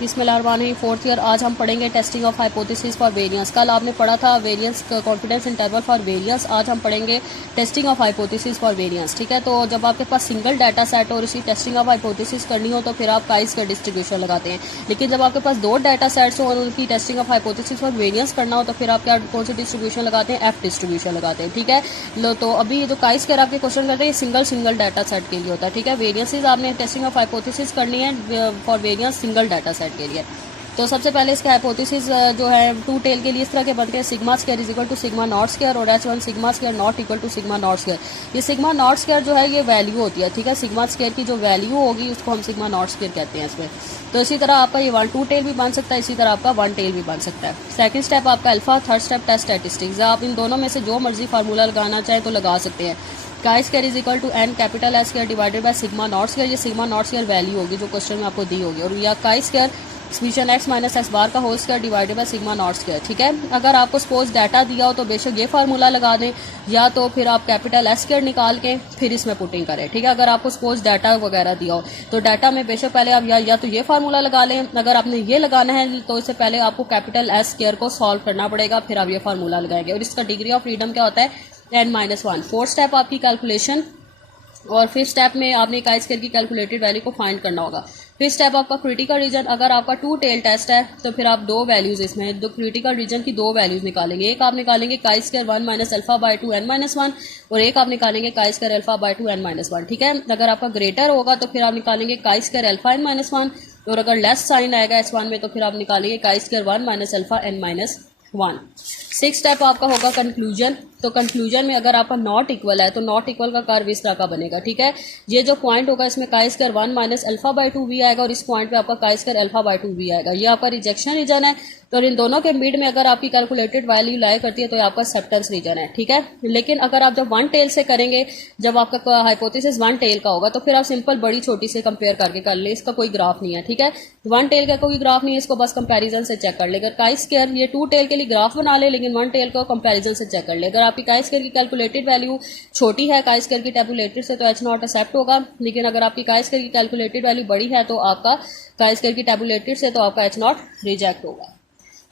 बिस्मिल्लाहिर्रहमानिर्रहीम। Fourth year आज हम पढ़ेंगे testing of hypothesis for variance. कल आपने पढ़ा था variance confidence interval for variance, आज हम पढ़ेंगे testing of hypothesis for variance. ठीक है, तो जब आपके पास सिंगल डाटा सेट और इसी टेस्टिंग ऑफ हाइपोथेसिस करनी हो तो फिर आप काइस का डिस्ट्रीब्यूशन लगाते हैं। लेकिन जब आपके पास दो डाटा सेट्स हो और उनकी testing of hypothesis for variance करना हो तो फिर आप क्या कौन सी डिस्ट्रीब्यूशन लगाते हैं? एफ डिस्ट्रीब्यूशन लगाते हैं। ठीक है, लो तो अभी ये जो काइस के आपके क्वेश्चन करते हैं सिंगल डाटा सेट के लिए होता है। ठीक है, वेरिएंसेस आपने टेस्टिंग ऑफ हाइपोथेसिस करनी है for variance single data set के लिए। तो सबसे पहले इसके हाइपोथेसिस जो है टू टेल के लिए इस तरह के बनते हैं, sigma square is equal to sigma not square और H1 sigma square not equal to sigma not square. ये सिग्मा नॉट स्क्वायर जो है ये वैल्यू होती है। ठीक है, सिग्मा स्क्वायर की जो वैल्यू होगी उसको हम सिग्मा नॉट स्क्वायर कहते हैं इसमें। तो इसी तरह आपका ये वन टू टेल भी बन सकता है, इसी तरह आपका वन टेल भी बन सकता है। सेकंड स्टेप आपका alpha, third step test statistics. आप इन दोनों में से जो मर्जी फार्मूला लगाना चाहें तो लगा सकते हैं। Chi square is equal to n capital S square divided by sigma not square. ये सिग्मा नॉट स्क्वायर वैल्यू होगी जो क्वेश्चन में आपको दी होगी, और या chi square summation X minus X bar का whole square divided by sigma not square. ठीक है, अगर आपको सपोज डाटा दिया हो तो बेशक ये फार्मूला लगा दें, या तो फिर आप कैपिटल एस स्क्वायर निकाल के फिर इसमें पुटिंग करें। ठीक है, अगर आपको सपोज डाटा वगैरह दिया हो तो डाटा में बेशक पहले आप या तो ये फार्मूला लगा लें, अगर आपने ये लगाना है तो इससे पहले आपको कैपिटल एस स्क्वायर को सॉल्व करना पड़ेगा, फिर आप ये फार्मूला लगाएंगे। और इसका डिग्री ऑफ फ्रीडम क्या होता है? n-1। फोर्थ स्टेप आपकी कैलकुलेशन, और फिफ्थ स्टेप में आपने काई स्क्वायर की कैलकुलेटेड वैल्यू को फाइंड करना होगा। फिफ्थ स्टेप आपका क्रिटिकल रीजन, अगर आपका टू टेल टेस्ट है तो फिर आप दो वैल्यूज इसमें दो क्रिटिकल रीजन की दो वैल्यूज निकालेंगे। एक आप निकालेंगे chi square 1 minus alpha by 2 n-1 और एक आप निकालेंगे chi square alpha by 2 n-1। ठीक है, अगर आपका ग्रेटर होगा तो फिर आप निकालेंगे काई स्क्वायर अल्फा n-1, और अगर लेस साइन आएगा S1 में तो फिर आप निकालेंगे chi square 1 minus alpha n-1। Six step आपका होगा कंक्लूजन। तो कंक्लूजन में अगर आपका नॉट इक्वल है तो नॉट इक्वल का कर्व इस तरह का बनेगा। ठीक है, ये जो पॉइंट होगा इसमें chi square 1 minus alpha by 2 v आएगा और इस पॉइंट पे आपका काई स्क्वायर अल्फा बाय 2 वी आएगा। ये आपका रिजेक्शन रीजन है, और इन दोनों के मिड में अगर आपकी कैलकुलेटेड वैल्यू लाई करती है तो ये आपका एक्सेप्टेंस रीजन है। ठीक है, लेकिन अगर आप जब वन टेल से करेंगे, जब आपका हाइपोथेसिस वन टेल का होगा तो फिर आप सिंपल बड़ी छोटी से कंपेयर करके कर ले, इसका कोई ग्राफ नहीं है। ठीक है, वन टेल का कोई ग्राफ नहीं है, इसको बस कंपैरिजन से चेक कर ले। अगर काई स्क्वायर ये टू टेल के लिए ग्राफ बना ले, लेकिन वन टेल को कंपैरिजन से चेक कर ले। अगर आपकी काई स्क्वायर की कैलकुलेटेड वैल्यू छोटी है काई स्क्वायर की टेबुलेटेड से तो एच नॉट एक्सेप्ट होगा, लेकिन अगर आपकी काई स्क्वायर की कैलकुलेटेड वैल्यू बड़ी है तो आपका काई स्क्वायर की टेबुलेटेड से तो आपका एच नॉट रिजेक्ट होगा।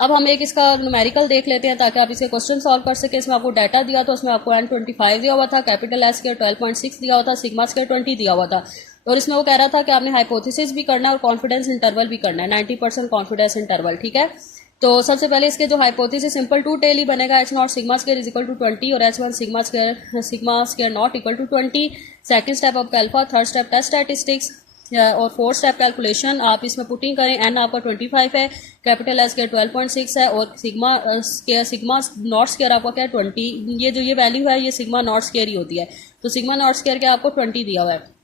अब हम एक इसका न्यूमेरिकल देख लेते हैं ताकि आप इसके क्वेश्चन सॉल्व कर सके। इसमें आपको डाटा दिया तो उसमें आपको n25 दिया हुआ था, कैपिटल एस स्क्वायर 12.6 दिया हुआ था, सिग्मा स्क्वायर 20 दिया हुआ था, और इसमें वो कह रहा था कि आपने हाइपोथेसिस भी करना है और कॉन्फिडेंस इंटरवल भी करना है, 90% कॉन्फिडेंस इंटरवल। ठीक है, तो सबसे पहले इसके जो हाइपोथेसिस सिंपल टू टेल ही बनेगा, H naught sigma square is equal to 20 और H1 sigma square not equal to 20। Second step आपका alpha, third step test statistics, और फोर्थ स्टेप कैलकुलेशन। आप इसमें पुटिंग करें, एन आपका 25 है, कैपिटल एस स्क्वायर 12.6 है, और सिग्मा नॉट स्क्वायर आपका क्या है 20। ये जो ये वैल्यू है ये सिग्मा नॉट स्क्वायर ही होती है, तो सिग्मा नॉट स्क्वायर के आपको 20 दिया हुआ है।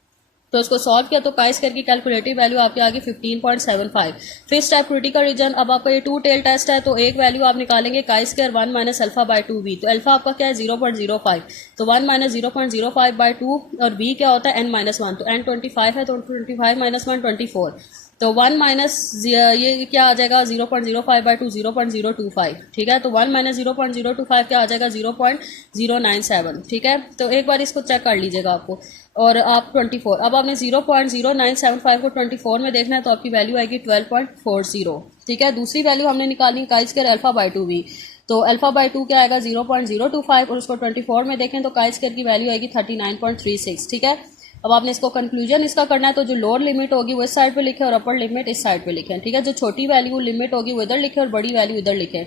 तो उसको सॉल्व किया तो काई स्क्वायर की कैलकुलेटिव वैल्यू आपके आगे 15.75। फिर स्टेप क्रिटिकल रीजन, अब आपका ये टू टेल टेस्ट है तो एक वैल्यू आप निकालेंगे chi square 1 minus alpha by 2 v. तो अल्फा आपका क्या है 0.05, तो 1 माइनस 0.05 बाय 2, और वी क्या होता है n-1, तो n25 है तो 25 माइनस 1 24, तो 1 माइनस ये क्या आ जाएगा 0.05 बाय 2 0.025। ठीक है, तो 1 माइनस 0.025 क्या आ जाएगा 0.097। ठीक है, तो एक बार इसको चेक कर लीजिएगा आपको, और आप 24, अब आपने 0.0975 को 24 में देखना है तो आपकी वैल्यू आएगी 12.40। ठीक है, दूसरी वैल्यू हमने निकालनी chi square alpha by 2 v, तो अल्फा बाय 2 क्या आएगा 0.025, और उसको 24 में देखें तो काई स्क्वायर की वैल्यू आएगी 39.36। ठीक है, अब आपने इसको कंक्लूजन इसका करना है, तो जो लोअर लिमिट होगी वो इस साइड पे लिखे और अपर लिमिट इस साइड पे लिखे। ठीक है, जो छोटी वैल्यू लिमिट होगी वो इधर लिखे और बड़ी वैल्यू इधर लिखे।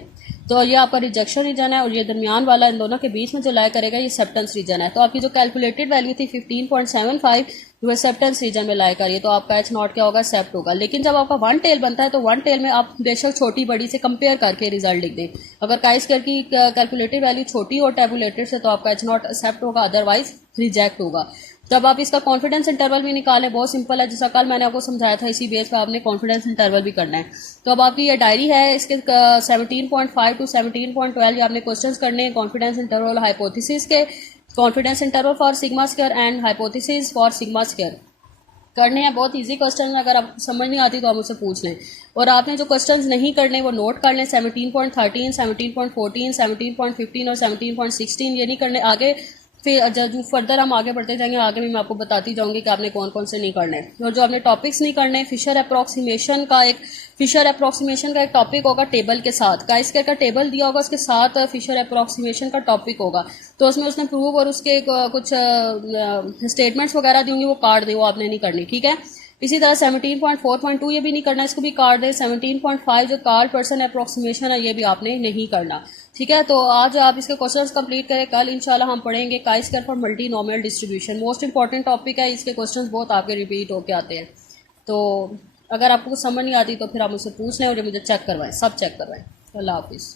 तो ये आपका रिजेक्शन रीजन है, और ये दरमियान वाला इन दोनों के बीच में जो लाई करेगा ये एक्सेप्टेंस रीजन है। तो आपकी जो कैलकुलेटेड वैल्यू थी 15.75 वो एक्सेप्टेंस रीजन में लाई करिए, तो आपका एच नॉट क्या होगा एक्सेप्ट होगा। लेकिन जब आपका वन टेल बनता है तो वन टेल में आप बेशक छोटी बड़ी से कंपेयर करके रिजल्ट लिख दें। अगर काई स्क्वायर की कैलकुलेटेड वैल्यू छोटी हो टेबुलेटेड से तो आपका एच नॉट एक्सेप्ट होगा, अदरवाइज रिजेक्ट होगा। जब आप इसका कॉन्फिडेंस इंटरवल भी निकालें, बहुत सिंपल है, जैसा कल मैंने आपको समझाया था, इसी बेस पे आपने कॉन्फिडेंस इंटरवल भी करना है। तो अब आपकी ये डायरी है, इसके 17.5 टू 17.12 ये आपने क्वेश्चंस करने हैं कॉन्फिडेंस इंटरवल हाइपोथेसिस के, confidence interval for sigma square and hypothesis for sigma square करने हैं। बहुत इजी क्वेश्चन है, अगर आप समझ नहीं आती तो आप मुझसे पूछ लें। और आपने जो क्वेश्चंस नहीं करने वो नोट कर लें, 17.13, 17.14, 17.15 और 17.16 ये नहीं करने। आगे फिर जो फर्दर हम आगे बढ़ते जाएंगे, आगे भी मैं आपको बताती जाऊंगी कि आपने कौन कौन से नहीं करने। और जो आपने टॉपिक्स नहीं करने, फिशर अप्रोक्सीमेशन का एक फिशर अप्रोक्सीमेशन का एक टॉपिक होगा टेबल के साथ, काई स्क्वायर का टेबल दिया होगा, उसके साथ फिशर अप्रोक्सीमेशन का टॉपिक होगा। तो उसमें उसने प्रूव और उसके कुछ स्टेटमेंट्स वगैरह दी होंगी, वो काट दे, वो आपने नहीं करनी, ठीक है। इसी तरह 17.4.2 ये भी नहीं करना, इसको भी काट दे। 17.5 जो कार्ड पर्सन अप्रोक्सीमेशन है, ये भी आपने नहीं करना, ठीक है। तो आज आप इसके क्वेश्चंस कंप्लीट करें, कल इंशाल्लाह हम पढ़ेंगे chi square for multi nominal distribution. Most important topic है, इसके क्वेश्चंस बहुत आपके रिपीट होके आते हैं। तो अगर आपको कुछ समझ नहीं आती तो फिर आप मुझसे पूछ लें और मुझे चेक करवाएं, सब चेक करवाएं। अल्लाह हाफिज़।